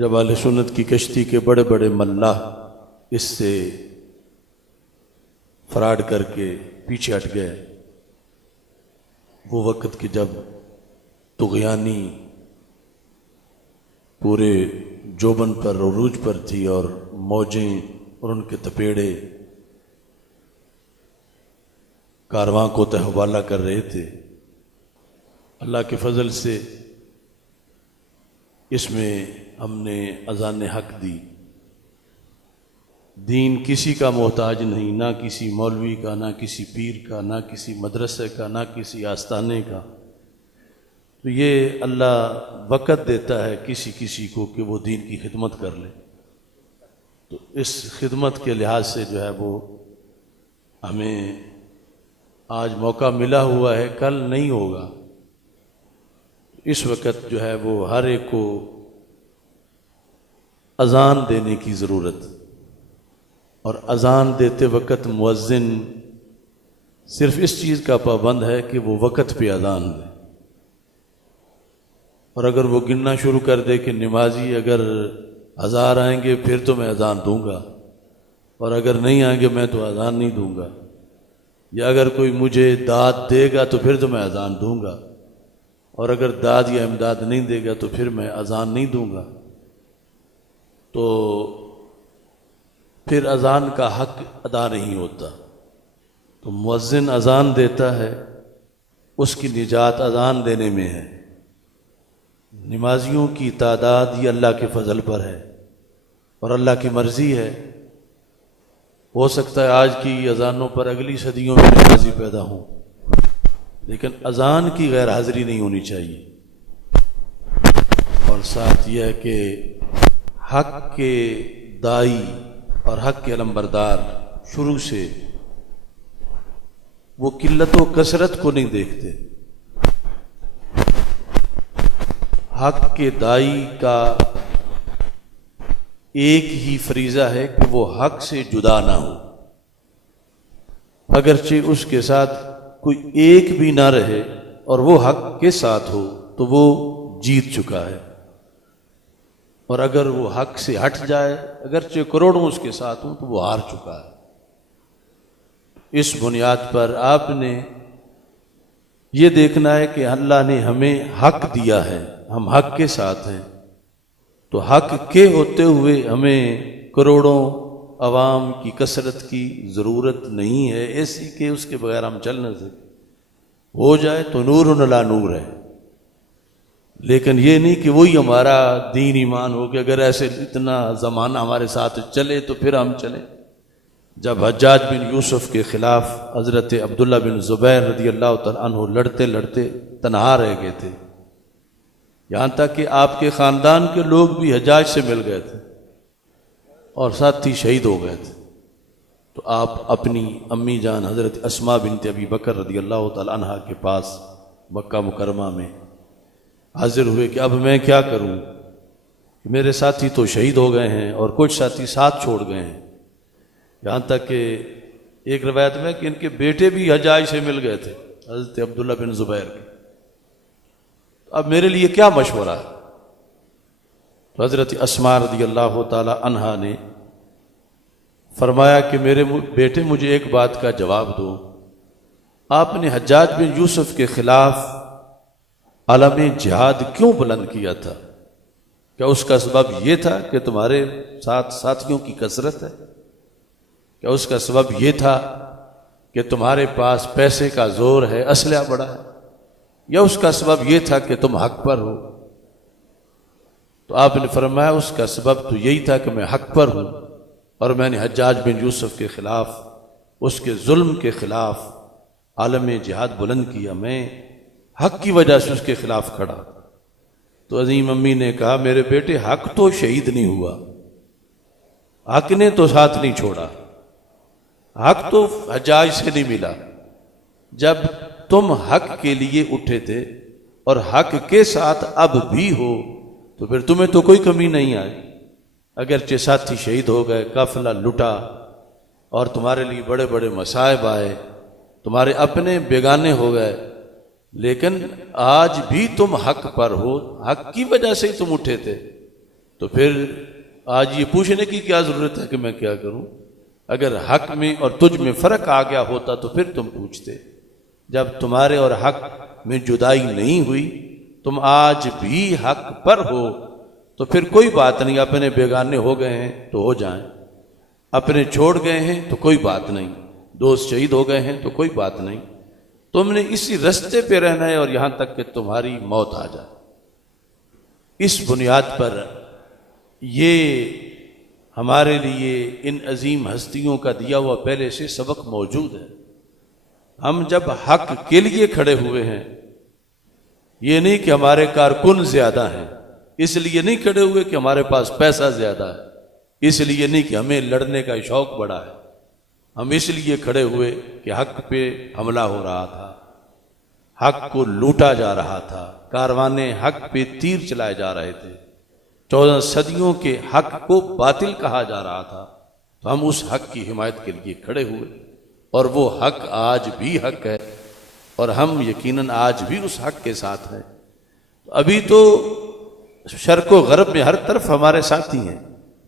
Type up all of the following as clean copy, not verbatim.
جب اہل سنت کی کشتی کے بڑے بڑے ملاح اس سے فراڈ کر کے پیچھے ہٹ گئے، وہ وقت کہ جب طغیانی پورے جوبن پر عروج پر تھی اور موجیں اور ان کے تپیڑے کارواں کو تحوالہ کر رہے تھے، اللہ کے فضل سے اس میں ہم نے اذان حق دی۔ دین کسی کا محتاج نہیں، نہ کسی مولوی کا، نہ کسی پیر کا، نہ کسی مدرسے کا، نہ کسی آستانے کا۔ تو یہ اللہ وقت دیتا ہے کسی کسی کو کہ وہ دین کی خدمت کر لے، تو اس خدمت کے لحاظ سے جو ہے وہ ہمیں آج موقع ملا ہوا ہے، کل نہیں ہوگا۔ اس وقت جو ہے وہ ہر ایک کو اذان دینے کی ضرورت، اور اذان دیتے وقت مؤذن صرف اس چیز کا پابند ہے کہ وہ وقت پہ اذان دے، اور اگر وہ گننا شروع کر دے کہ نمازی اگر 1000 آئیں گے پھر تو میں اذان دوں گا، اور اگر نہیں آئیں گے میں تو اذان نہیں دوں گا، یا اگر کوئی مجھے داد دے گا تو پھر تو میں اذان دوں گا، اور اگر داد یا امداد نہیں دے گا تو پھر میں اذان نہیں دوں گا، تو پھر اذان کا حق ادا نہیں ہوتا۔ تو مؤذن اذان دیتا ہے، اس کی نجات اذان دینے میں ہے۔ نمازیوں کی تعداد یہ اللہ کے فضل پر ہے اور اللہ کی مرضی ہے۔ ہو سکتا ہے آج کی اذانوں پر اگلی صدیوں میں نمازی پیدا ہوں، لیکن اذان کی غیر حاضری نہیں ہونی چاہیے۔ اور ساتھ یہ ہے کہ حق کے دائی اور حق کے علمبردار شروع سے وہ قلت و کثرت کو نہیں دیکھتے۔ حق کے دائی کا ایک ہی فریضہ ہے کہ وہ حق سے جدا نہ ہو، اگرچہ اس کے ساتھ کوئی ایک بھی نہ رہے اور وہ حق کے ساتھ ہو تو وہ جیت چکا ہے، اور اگر وہ حق سے ہٹ جائے اگرچہ کروڑوں اس کے ساتھ ہوں تو وہ ہار چکا ہے۔ اس بنیاد پر آپ نے یہ دیکھنا ہے کہ اللہ نے ہمیں حق دیا ہے، ہم حق کے ساتھ ہیں، تو حق کے ہوتے ہوئے ہمیں کروڑوں عوام کی کثرت کی ضرورت نہیں ہے، ایسی کہ اس کے بغیر ہم چل نہ سکیں۔ ہو جائے تو نور علی نور ہے، لیکن یہ نہیں کہ وہی ہمارا دین ایمان ہو کہ اگر ایسے اتنا زمانہ ہمارے ساتھ چلے تو پھر ہم چلیں۔ جب حجاج بن یوسف کے خلاف حضرت عبداللہ بن زبیر رضی اللہ تعالیٰ عنہ لڑتے لڑتے تنہا رہ گئے تھے، یہاں تک کہ آپ کے خاندان کے لوگ بھی حجاج سے مل گئے تھے اور ساتھی شہید ہو گئے تھے، تو آپ اپنی امی جان حضرت اسماء بنت ابی بکر رضی اللہ تعالیٰ عنہ کے پاس مکہ مکرمہ میں حاضر ہوئے کہ اب میں کیا کروں، میرے ساتھی تو شہید ہو گئے ہیں اور کچھ ساتھی ساتھ چھوڑ گئے ہیں، یہاں تک کہ ایک روایت میں کہ ان کے بیٹے بھی حجاج سے مل گئے تھے حضرت عبداللہ بن زبیر کے، اب میرے لیے کیا مشورہ ہے؟ تو حضرت اسماء رضی اللہ تعالی عنہا نے فرمایا کہ میرے بیٹے مجھے ایک بات کا جواب دو، آپ نے حجاج بن یوسف کے خلاف علم جہاد کیوں بلند کیا تھا؟ کیا اس کا سبب یہ تھا کہ تمہارے ساتھ ساتھیوں کی کثرت ہے؟ کیا اس کا سبب یہ تھا کہ تمہارے پاس پیسے کا زور ہے، اسلحہ بڑا ہے؟ یا اس کا سبب یہ تھا کہ تم حق پر ہو؟ تو آپ نے فرمایا اس کا سبب تو یہی تھا کہ میں حق پر ہوں، اور میں نے حجاج بن یوسف کے خلاف، اس کے ظلم کے خلاف عالم جہاد بلند کیا، میں حق کی وجہ سے اس کے خلاف کھڑا۔ تو عظیم امی نے کہا میرے بیٹے حق تو شہید نہیں ہوا، حق نے تو ساتھ نہیں چھوڑا، حق تو حجاج سے نہیں ملا۔ جب تم حق کے لیے اٹھے تھے اور حق کے ساتھ اب بھی ہو تو پھر تمہیں تو کوئی کمی نہیں آئی، اگرچہ ساتھی شہید ہو گئے، قافلہ لٹا اور تمہارے لیے بڑے بڑے مصائب آئے، تمہارے اپنے بیگانے ہو گئے، لیکن آج بھی تم حق پر ہو، حق کی وجہ سے ہی تم اٹھے تھے۔ تو پھر آج یہ پوچھنے کی کیا ضرورت ہے کہ میں کیا کروں؟ اگر حق میں اور تجھ میں فرق آ گیا ہوتا تو پھر تم پوچھتے۔ جب تمہارے اور حق میں جدائی نہیں ہوئی، تم آج بھی حق پر ہو، تو پھر کوئی بات نہیں، اپنے بیگانے ہو گئے ہیں تو ہو جائیں، اپنے چھوڑ گئے ہیں تو کوئی بات نہیں، دوست شہید ہو گئے ہیں تو کوئی بات نہیں، تم نے اسی رستے پہ رہنا ہے اور یہاں تک کہ تمہاری موت آ جائے۔ اس بنیاد پر یہ ہمارے لیے ان عظیم ہستیوں کا دیا ہوا پہلے سے سبق موجود ہے۔ ہم جب حق کے لیے کھڑے ہوئے ہیں، یہ نہیں کہ ہمارے کارکن زیادہ ہیں، اس لیے نہیں کھڑے ہوئے کہ ہمارے پاس پیسہ زیادہ ہے، اس لیے نہیں کہ ہمیں لڑنے کا شوق بڑا ہے، ہم اس لیے کھڑے ہوئے کہ حق پہ حملہ ہو رہا تھا، حق کو لوٹا جا رہا تھا، کاروانے حق پہ تیر چلائے جا رہے تھے، 14 صدیوں کے حق کو باطل کہا جا رہا تھا، تو ہم اس حق کی حمایت کے لیے کھڑے ہوئے، اور وہ حق آج بھی حق ہے، اور ہم یقیناً آج بھی اس حق کے ساتھ ہیں۔ ابھی تو شرق و غرب میں ہر طرف ہمارے ساتھی ہیں،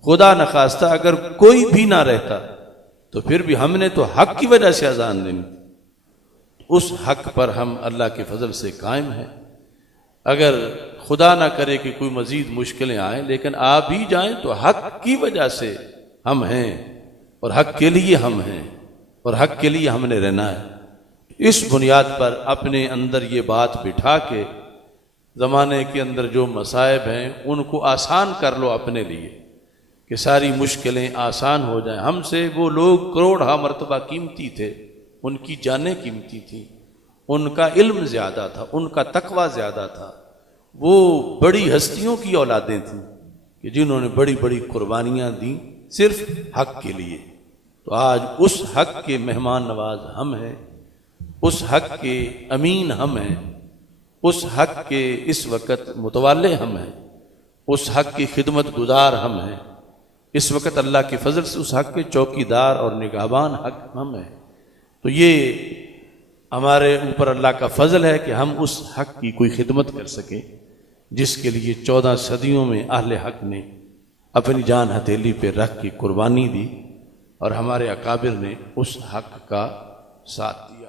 خدا نخواستہ اگر کوئی بھی نہ رہتا تو پھر بھی ہم نے تو حق کی وجہ سے اذان دینی، اس حق پر ہم اللہ کے فضل سے قائم ہیں۔ اگر خدا نہ کرے کہ کوئی مزید مشکلیں آئیں، لیکن آ بھی جائیں تو حق کی وجہ سے ہم ہیں، اور حق کے لیے ہم ہیں، اور حق کے لیے ہم نے رہنا ہے۔ اس بنیاد پر اپنے اندر یہ بات بٹھا کے زمانے کے اندر جو مصائب ہیں ان کو آسان کر لو اپنے لیے، کہ ساری مشکلیں آسان ہو جائیں۔ ہم سے وہ لوگ کروڑہ مرتبہ قیمتی تھے، ان کی جانیں قیمتی تھیں، ان کا علم زیادہ تھا، ان کا تقوی زیادہ تھا، وہ بڑی ہستیوں کی اولادیں تھیں کہ جنہوں نے بڑی بڑی قربانیاں دیں صرف حق کے لیے۔ تو آج اس حق کے مہمان نواز ہم ہیں، اس حق کے امین ہم ہیں، اس حق کے اس وقت متوالے ہم ہیں، اس حق کی خدمت گزار ہم ہیں، اس وقت اللہ کے فضل سے اس حق کے چوکیدار اور نگہبان حق ہم ہیں۔ تو یہ ہمارے اوپر اللہ کا فضل ہے کہ ہم اس حق کی کوئی خدمت کر سکیں جس کے لیے 14 صدیوں میں اہل حق نے اپنی جان ہتھیلی پہ رکھ کے قربانی دی، اور ہمارے اکابر نے اس حق کا ساتھ دیا۔